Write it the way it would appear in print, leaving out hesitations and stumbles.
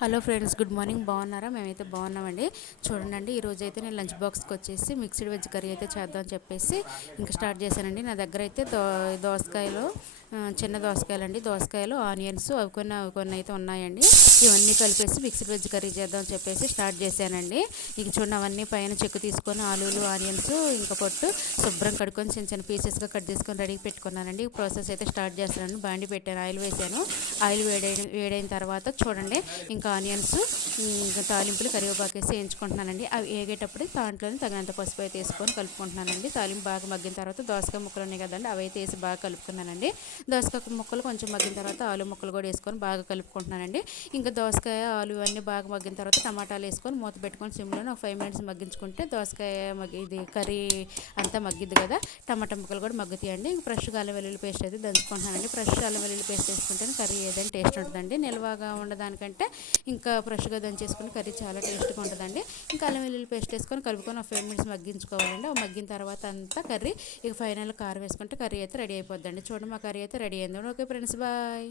Hello friends, good morning. బాగున్నారా? మేమైతే బాగున్నామండి. చూడండి, ఈరోజు అయితే నేను లంచ్ బాక్స్కి వచ్చేసి మిక్స్డ్ వెజ్ కర్రీ అయితే చేద్దామని చెప్పేసి ఇంకా స్టార్ట్ చేశానండి. నా దగ్గర అయితే దోసకాయలు, చిన్న దోసకాయలు, దోసకాయలు, ఆనియన్స్ అవి కొన్ని అయితే ఉన్నాయండి. ఇవన్నీ కలిపేసి మిక్స్డ్ వెజ్ కర్రీ చేద్దామని చెప్పేసి స్టార్ట్ చేశానండి. ఇక చూడండి, అవన్నీ పైన చెక్కు తీసుకొని ఆలూలు, ఆనియన్స్ ఇంకా పొట్టు శుభ్రం కడుక్కొని చిన్న చిన్న పీసెస్గా కట్ చేసుకొని రెడీ పెట్టుకున్నానండి. ఈ ప్రాసెస్ అయితే స్టార్ట్ చేస్తున్నాను. బాండి పెట్టాను, ఆయిల్ వేసాను. ఆయిల్ వేడైన తర్వాత చూడండి, ఇంకా ఆనియన్స్, ఇంకా తాలింపులు, కరివేపాకు వేసి వేయించుకుంటున్నానండి. అవి వేగేటప్పుడు దాంట్లోనే తగినంత పసుపు అయితే వేసుకొని కలుపుకుంటున్నానండి. తాలింపు బాగా మగ్గిన తర్వాత దోసకాయ ముక్కలు ఉన్నాయి కదండి, అవి అయితే వేసి బాగా కలుపుకున్నానండి. దోసకాయ ముక్కలు కొంచెం మగ్గిన తర్వాత ఆలు ముక్కలు కూడా వేసుకొని బాగా కలుపుకుంటున్నానండి. ఇంకా దోసకాయ, ఆలు అన్నీ బాగా మగ్గిన తర్వాత టమాటాలు వేసుకొని మూత పెట్టుకొని సిమ్లో ఒక 5 మినిట్స్ మగ్గించుకుంటే దోసకాయ ఇది కర్రీ అంతా మగ్గిద్ది కదా. టమాటా ముక్కలు కూడా మగ్గుతాయండి. ఇంకా ఫ్రెష్గా అల్లం వెల్లుల్లి పేస్ట్ అయితే దంచుకుంటున్నానండి. ఫ్రెష్ అల్లం వెల్లుల్లి పేస్ట్ వేసుకుంటే కర్రీ ఏదైనా టేస్ట్ ఉంటుందండి. నిల్వగా ఉండదానికంటే ఇంకా ఫ్రెష్గా దంచేసుకుని కర్రీ చాలా టేస్ట్గా ఉంటుందండి. ఇంకా అల్లం వెల్లుల్లి పేస్ట్ వేసుకొని కలుపుకొని ఒక 5 మినిట్స్ మగ్గించుకోవాలండి. మగ్గిన తర్వాత అంతా కర్రీ ఇక ఫైనల్ కారం వేసుకుంటే కర్రీ అయితే రెడీ అయిపోద్దండి. చూడండి, మా కర్రీ అయితే రెడీ అయింది. Okay friends, bye.